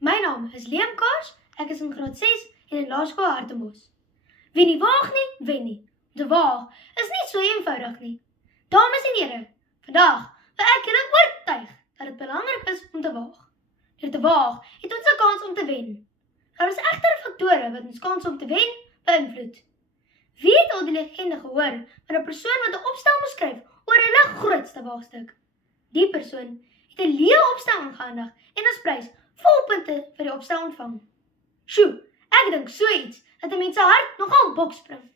My naam is Liam Kaars, ek is in graad 6 en in Laerskool Hartenbos. Wie nie waag nie, wen nie. Om te waag is nie so eenvoudig nie. Dames en here, vandag wil ek julle oortuig dat dit belangrik is om te waag. Deur te waag het ons 'n kans om te wen. Daar is egter faktore wat ons kans om te wen beïnvloed. Wie het al die legende gehoor van 'n persoon wat 'n opstel moes skryf oor hulle grootste waagstuk? Die persoon het 'n leeu opstel aangehandig en as prys volpunte vir die opstel ontvang. Sjoe, ek dink so iets dat 'n mens se hart nogal bok spring.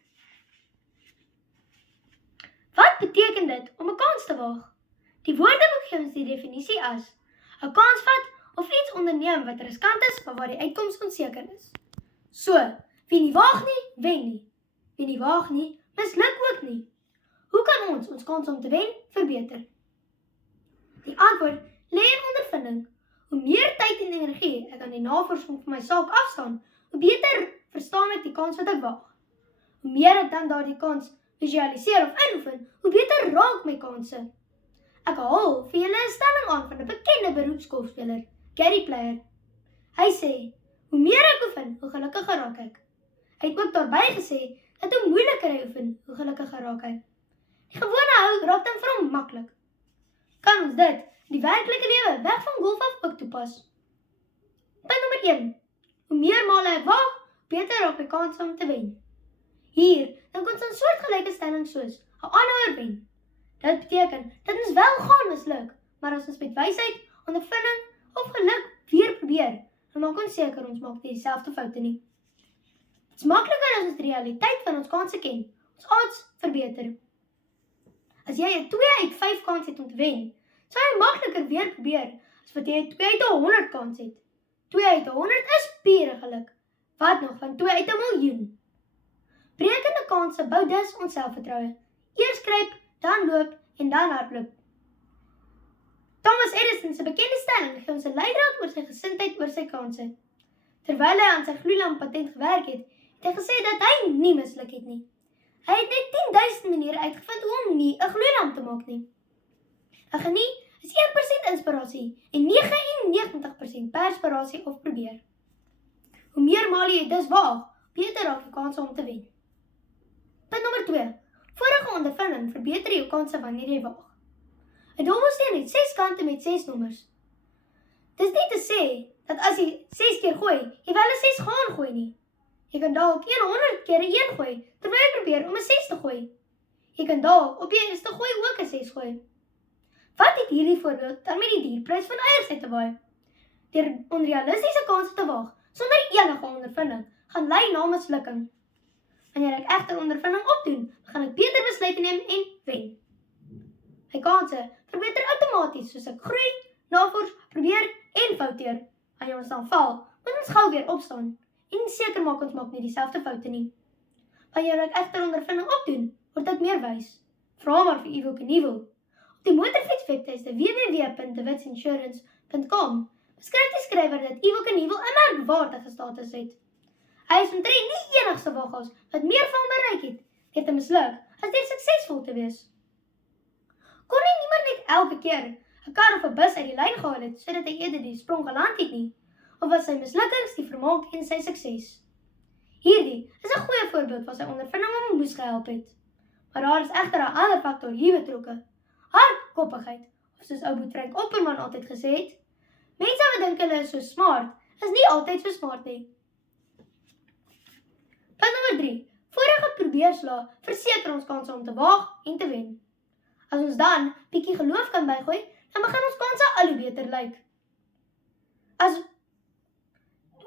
Wat beteken dit om 'n kans te waag? Die Woordeboek gee ons die definisie as 'n kans vat of iets onderneem wat riskant is, maar waar die uitkoms onseker is. So, wie nie waag nie, wen nie. Wie nie waag nie, misluk ook nie. Hoe kan ons kans om te wen verbeter? Die antwoord lê in ondervinding. Hoe meer tyd en energie ek aan die navorsing van my saak afstaan, hoe beter verstaan ek die kans wat ek waag. Hoe meer ek dan daardie kans visualiseer of uitoefen, hoe beter raak my kanse. Ek haal vir julle 'n stelling aan van 'n bekende beroepsgolfspeler, Gary Player. Hy sê, hoe meer ek oefen, hoe gelukkiger raak ek. Hy het ook daarbey gesê dat hoe moeiliker hy oefen, hoe gelukkiger raak hy. Die gewone hou raak dan vir hom maklik. Kan ons dit in die werklike lewe weg van golf af ook toepas? Punt nommer 1. Hoe meer male ek waag, beter raak my kans om te wen. Hier dink ons aan soortgelyke stellings soos 'n aanhouer wen. Dit beteken dat ons wel gaan misluk, maar as ons met wysheid, ondervinding of geluk weer probeer, dan maak ons seker ons maak nie dieselfde foute nie. Dit is makliker as ons die realiteit van ons kanse ken, ons odds verbeter. As jy 'n 2 uit 5 kans het om te wen, sal jy makliker weer probeer as wat jy 'n 2 uit 100 kans het. 2 uit 100 is pure geluk. Wat nog van 2 uit 'n miljoen? Brekende kanse bou dus ons selfvertroue. Eers kruip, dan loop en dan hardloop. Thomas Edison se bekende stelling gee ons 'n leidraad oor sy gesindheid oor sy kanse. Terwyl hy aan sy gloeilamp patent gewerk het, het hy gesê dat hy nie misluk het nie. Hy het net 10.000 maniere uitgevind hoe om nie 'n gloeilamp te maak nie. 'n Genie is 1% inspirasie en 99% perspirasie of probeer. Hoe meer male jy dus waag, beter raak jou kanse om te wen. Punt nommer 2. Vorige ondervinding verbeter jou kanse wanneer jy waag. 'n Dobbelsteen het 6 kante met 6 nommers. Dis nie te sê dat as jy 6 keer gooi, jy wel 'n 6 gaan gooi nie. Jy kan dalk 100 keer 'n 1 gooi, terwyl jy probeer om 'n 6 te gooi. Jy kan dalk op jou eerste gooi ook 'n 6 gooi. Wat het hierdie voorbeeld dan met die dierprys van eiers uit te waai? Deur onrealistiese kanse te waag, sonder enige ondervinding, gaan lei na mislukking. Wanneer ek egter ondervinding opdoen, begin ek beter besluite neem en wen. My kanse verbeter outomaties soos ek groei, navors, probeer en fouteer. Wanneer ons dan val, moet ons gou weer opstaan en seker maak ons maak nie dieselfde foute nie. Wanneer ek egter ondervinding opdoen, word ek meer wys. Vra maar vir Evel Knievel. Op die motorfiets webtuiste www.witsinsurance.com beskryf die skrywer dat Evel Knievel 'n merkwaardige status het. Hy is omtrent nie enigste waggels wat meer van bereik het deur te misluk as deur suksesvol te wees. Kon nie niemand net elke keer 'n kar of 'n bus uit die lyn gehaal het sodat hy eerder die sprong geland het nie? Of was sy mislukkings die vermaak en sy sukses? Hierdie is 'n goeie voorbeeld waar sy ondervinding hom moes gehelp het. Maar daar is egter 'n ander faktor hier betrokke. Hardkoppigheid, of soos ou boet Frank Opperman altyd gesê het, mense wat dink hulle is so smart, is nie altyd so smart nie. Punt nommer 3. Vorige probeerslae verseker ons kanse om te waag en te wen. As ons dan bietjie geloof kan bygooi, dan begin ons kanse al hoe beter lyk.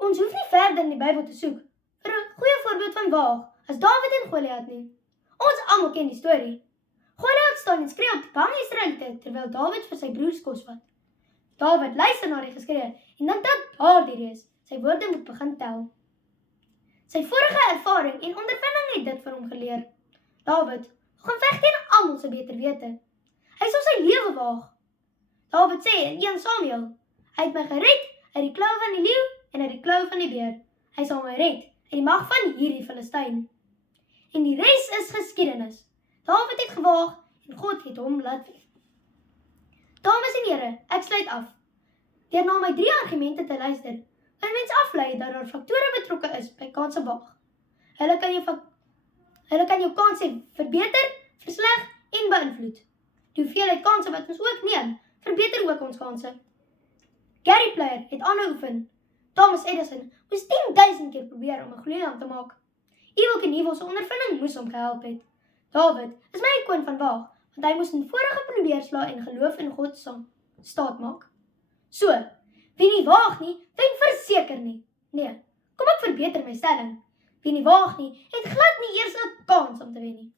Ons hoef nie verder in die Bybel te soek vir 'n goeie voorbeeld van waag as Dawid en Goliat nie. Ons almal ken die storie. Goliat staan en skree op die bang Israeliete terwyl Dawid vir sy broers kos vat. Dawid luister na die geskree en dink dat daardie reus sy woorde moet begin tel. Sy vorige ervaring en ondervinding het dit vir hom geleer. Dawid gaan veg teen almal se beter wete. Hy sal sy lewe waag. Dawid sê in 1 Samuel, hy het my gered uit die klou van die leeu en uit die klou van die beer. Hy sal my red uit die mag van hierdie Filistyn. En die res is geskiedenis. Dawid het gewaag en God het hom laat wen. Dames en here, ek sluit af. Deur na my 3 argumente te luister, mens aflei dat daar faktore betrokke is by kans se waag. Hulle kan jou kanse verbeter, versleg en beïnvloed. Die hoeveelheid kanse wat ons ook neem, verbeter ook ons kanse. Gary Player het aanhou oefen. Thomas Edison moes 10.000 keer probeer om 'n gloeilamp te maak. Evel Knievel se ondervinding moes hom gehelp het. David is my ikoon van waag, want hy moes in vorige probeerslae en geloof in God staat maak. So, wie nie waag nie, wen verseker nie. Nee, kom ek verbeter my stelling. Wie nie waag nie, het glad nie eers 'n kans om te wen nie.